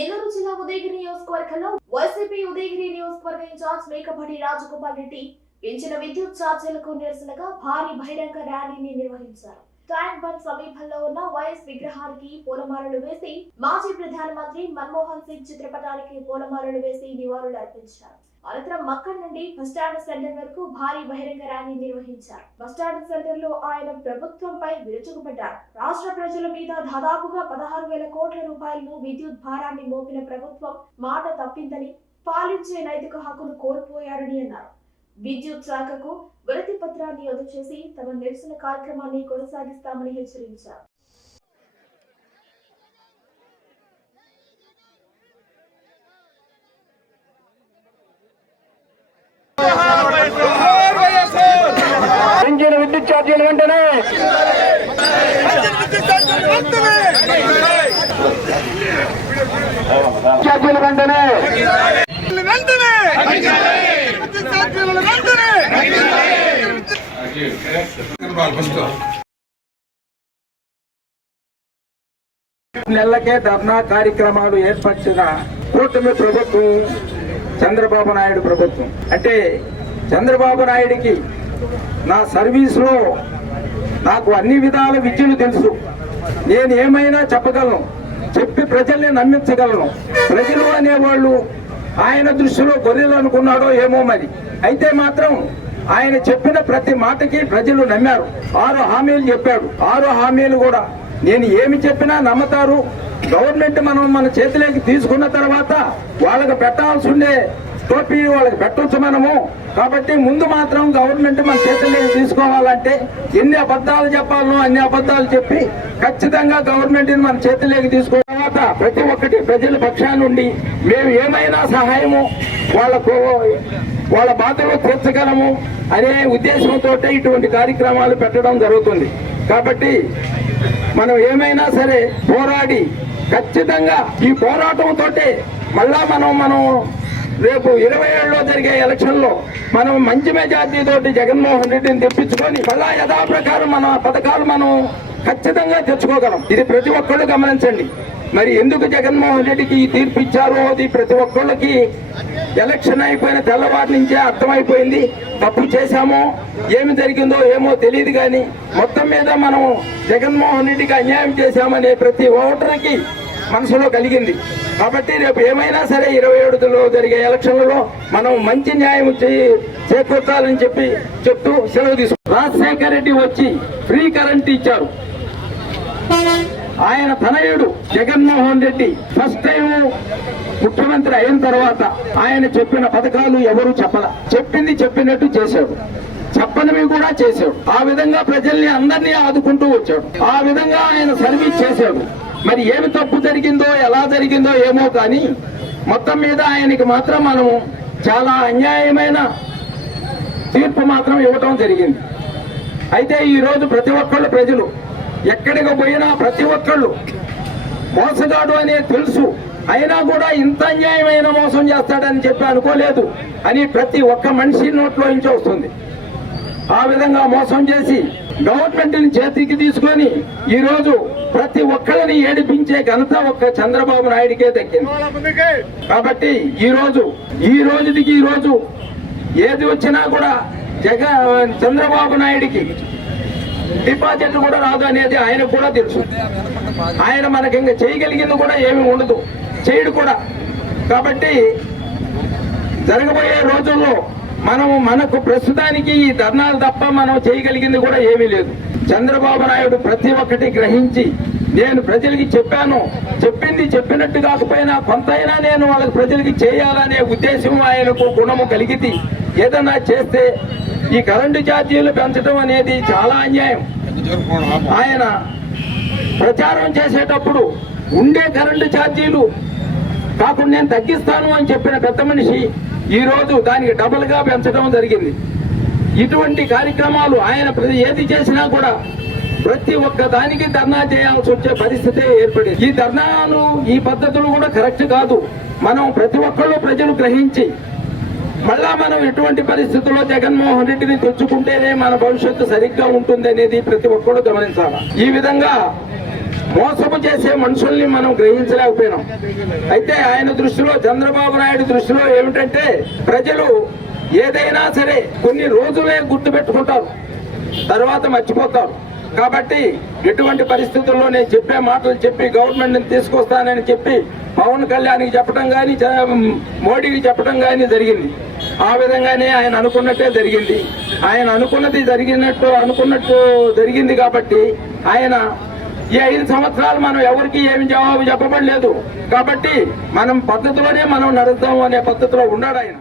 నెల్లూరు జిల్లా ఉదయగిరి నియోజకవర్గంలో వైసీపీ ఉదయగిరి నియోజకవర్గ ఇన్ఛార్జ్ మేకపాటి రాజగోపాల్ రెడ్డి పెంచిన విద్యుత్ ఛార్జీలకు నిరసనగా భారీ బహిరంగ ర్యాలీని నిర్వహించారు. ట్యాంక్ బండ్ సమీపంలో ఉన్న వైఎస్ విగ్రహానికి పూలమాలలు వేసి మాజీ ప్రధానమంత్రి మన్మోహన్ సింగ్ చిత్రపటానికి పూలమాలలు వేసి నివాళులు అర్పించారు. అనంతరం మక్కడ్ నుండి బస్టాండ్ సెంటర్ వరకు భారీ బహిరంగ ర్యాలీ నిర్వహించారు. బస్టాండ్ సెంటర్లో ఆయన ప్రభుత్వంపై విరుచుకుపడ్డారు. రాష్ట్ర ప్రజల మీద దాదాపుగా పదహారు వేల కోట్ల రూపాయలను విద్యుత్ భారాన్ని మోపిన ప్రభుత్వం మాట తప్పిందని పాలించే నైతిక హక్కును కోల్పోయారని అన్నారు. విద్యుత్ శాఖకు వినతి పత్రాన్ని అందజేసి తమ నిరసన కార్యక్రమాన్ని కొనసాగిస్తామని హెచ్చరించారు. పెంచిన విద్యుత్ ఛార్జీలు వెంటనే. ఛార్జీలు వెంటనే. వెంటనే విద్యుత్ ఛార్జీలను వెంటనే నెలకే ధర్నా కార్యక్రమాలు ఏర్పరిచిన కూటమి ప్రభుత్వం చంద్రబాబు నాయుడు ప్రభుత్వం. అంటే చంద్రబాబు నాయుడికి నా సర్వీస్లో నాకు అన్ని విధాల విద్యలు తెలుసు. నేను ఏమైనా చెప్పగలను? చెప్పి ప్రజల్ని నమ్మించగలను. ప్రజలు అనేవాళ్ళు ఆయన దృష్టిలో గొర్రెలు అనుకున్నాడో ఏమో మరి. అయితే మాత్రం ఆయన చెప్పిన ప్రతి మాటకి ప్రజలు నమ్మారు. ఆరు హామీలు చెప్పాడు. ఆరు హామీలు కూడా నేను ఏమి చెప్పినా నమ్ముతారు. గవర్నమెంట్ మనం మన చేతిలోకి తీసుకున్న తర్వాత వాళ్ళకి పెట్టాల్సి ఉండే టోపీ వాళ్ళకి పెట్టొచ్చు మనము. కాబట్టి ముందు మాత్రం గవర్నమెంట్ మన చేతుల్లో తీసుకోవాలంటే ఎన్ని అబద్ధాలు చెప్పాలనో అన్ని అబద్ధాలు చెప్పి ఖచ్చితంగా గవర్నమెంట్ మన చేతుల్లోకి తీసుకో తర్వాత ప్రతి ఒక్కటి ప్రజల పక్షానుండి మేము ఏమైనా సహాయము వాళ్ళకు వాళ్ళ బాధలు తీర్చగలము అనే ఉద్దేశంతో ఇటువంటి కార్యక్రమాలు పెట్టడం జరుగుతుంది. కాబట్టి మనం ఏమైనా సరే పోరాడి ఖచ్చితంగా ఈ పోరాటంతో మళ్ళా మనం మనం రేపు ఇరవై ఏడులో జరిగే ఎలక్షన్లో మనం మంచి మెజార్టీ తోటి జగన్మోహన్ రెడ్డిని తెప్పించుకొని మళ్ళా యథాప్రకారం మన పథకాలు మనం ఖచ్చితంగా తెచ్చుకోగలం. ఇది ప్రతి ఒక్కళ్ళు గమనించండి. మరి ఎందుకు జగన్మోహన్ రెడ్డికి ఈ తీర్పు ఇచ్చారో అది ప్రతి ఒక్కళ్ళకి ఎలక్షన్ అయిపోయిన తెల్లవారి నుంచే అర్థమైపోయింది. తప్పు చేశామో ఏమి జరిగిందో ఏమో తెలియదు కానీ మొత్తం మీద మనం జగన్మోహన్ రెడ్డికి అన్యాయం చేశామనే ప్రతి ఓటర్కి మనసులో కలిగింది. కాబట్టి రేపు ఏమైనా సరే ఇరవై ఏడులో జరిగే ఎలక్షన్లలో మనం మంచి న్యాయం చేకూర్చాలని చెప్పి చెప్తూ సెలవు తీసుకు రాజశేఖర రెడ్డి వచ్చి ఫ్రీ కరెంట్ ఇచ్చారు. ఆయన తనయుడు జగన్మోహన్ రెడ్డి ఫస్ట్ టైం ముఖ్యమంత్రి అయిన తర్వాత ఆయన చెప్పిన పథకాలు ఎవరు చెప్పల చెప్పింది చెప్పినట్టు చేశాడు చెప్పనివి కూడా చేశాడు ఆ విధంగా ప్రజల్ని అందరినీ ఆదుకుంటూ వచ్చాడు. ఆ విధంగా ఆయన సర్వీస్ చేశాడు. మరి ఏమి తప్పు జరిగిందో ఎలా జరిగిందో ఏమో కానీ మొత్తం మీద ఆయనకి మాత్రం మనము చాలా అన్యాయమైన తీర్పు మాత్రం ఇవ్వటం జరిగింది. అయితే ఈరోజు ప్రతి ఒక్కళ్ళు ప్రజలు ఎక్కడికి పోయినా ప్రతి ఒక్కళ్ళు మోసగాడు అనే తెలుసు. అయినా కూడా ఇంత అన్యాయమైన మోసం చేస్తాడని చెప్పి అనుకోలేదు అని ప్రతి ఒక్క మనిషి నోట్లో నుంచి వస్తుంది. ఆ విధంగా మోసం చేసి గవర్నమెంట్ని చేతికి తీసుకొని ఈ రోజు ప్రతి ఒక్కరిని ఏడిపించే ఘనత ఒక్క చంద్రబాబు నాయుడికే దక్కింది. కాబట్టి ఈ రోజు ఈ రోజుకి ఈ రోజు ఏది వచ్చినా కూడా జగ చంద్రబాబు నాయుడికి డిపాజిట్ కూడా రాదు అనేది ఆయన కూడా తెలుసు. ఆయన మనకి ఇంకా చేయగలిగింది కూడా ఏమి ఉండదు. చేయడు కూడా. కాబట్టి జరగబోయే రోజుల్లో మనము మనకు ప్రస్తుతానికి ఈ ధర్నాలు తప్ప మనం చేయగలిగింది కూడా ఏమీ లేదు. చంద్రబాబు నాయుడు ప్రతి ఒక్కటి గ్రహించి నేను ప్రజలకి చెప్పాను చెప్పింది చెప్పినట్టు కాకపోయినా కొంతైనా నేను వాళ్ళకి ప్రజలకి చేయాలనే ఉద్దేశం ఆయనకు గుణము కలిగితే ఏదన్నా చేస్తే ఈ కరెంటు ఛార్జీలు పెంచడం అనేది చాలా అన్యాయం. ఆయన ప్రచారం చేసేటప్పుడు ఉండే కరెంటు ఛార్జీలు కాకుండా నేను తగ్గిస్తాను అని చెప్పిన పెద్ద మనిషి ఈ రోజు దానికి డబుల్గా పెంచడం జరిగింది. ఇటువంటి కార్యక్రమాలు ఆయన ప్రతి ఏది చేసినా కూడా ప్రతి ఒక్క దానికి ధర్నా చేయాల్సి వచ్చే పరిస్థితి ఏర్పడింది. ఈ ధర్నాలు ఈ పద్ధతులు కూడా కరెక్ట్ కాదు. మనం ప్రతి ఒక్కళ్ళు ప్రజలు గ్రహించి మళ్ళా మనం ఎటువంటి పరిస్థితుల్లో జగన్మోహన్ రెడ్డిని తెచ్చుకుంటేనే మన భవిష్యత్తు సరిగ్గా ఉంటుంది అనేది ప్రతి ఒక్కరు గమనించాలి. ఈ విధంగా మోసము చేసే మనుషుల్ని మనం గ్రహించలేకపోయినాం. అయితే ఆయన దృష్టిలో చంద్రబాబు నాయుడు దృష్టిలో ఏమిటంటే ప్రజలు ఏదైనా సరే కొన్ని రోజులే గుర్తు పెట్టుకుంటారు తర్వాత మర్చిపోతారు. కాబట్టి ఎటువంటి పరిస్థితుల్లో నేను చెప్పే మాటలు చెప్పి గవర్నమెంట్ని తీసుకొస్తానని చెప్పి పవన్ కళ్యాణ్కి చెప్పడం కానీ మోడీకి చెప్పడం కానీ జరిగింది. ఆ విధంగానే ఆయన అనుకున్నట్టే జరిగింది. ఆయన అనుకున్నది జరిగినట్టు అనుకున్నట్టు జరిగింది కాబట్టి ఆయన ఈ ఐదు సంవత్సరాలు మనం ఎవరికి ఏమి జవాబు చెప్పబడలేదు. కాబట్టి మనం పద్ధతిలోనే మనం నడుద్దాం అనే పద్ధతిలో ఉన్నాడు ఆయన.